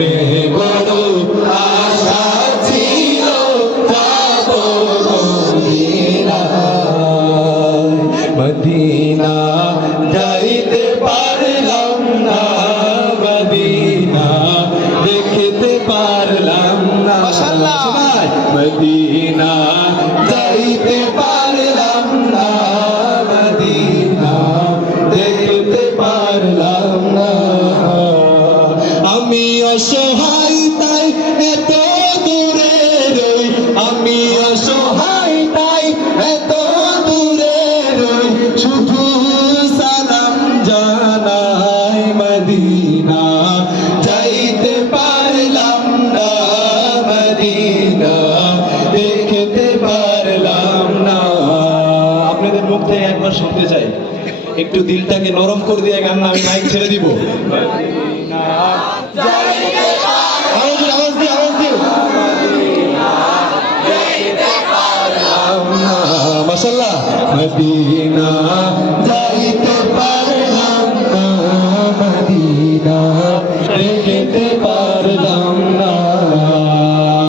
মনে বড় আশা ছিল যাব মদিনায়, মদিনা যাইতে পারলাম না, মদিনা দেখতে পারলাম না, মদিনা যাইতে পারলাম না, মদিনা দেখতে পারলাম না। আমি অসহায় তাই এত দূরে রই, আমি অসহায় তাই এত দূরে রই, শুধু সালাম জানাই, মদিনা যাইতে পারলাম না, মদিনা দেখতে পারলাম না। আপনাদের মুখ থেকে একবার শুনতে চাই, একটু দিলটাকে নরম করে দিয়ে গান, আমি মাইক ছেড়ে দিব। মাশাআল্লাহ, মদিনা যাইতে পারলাম না, মদিনা দেখে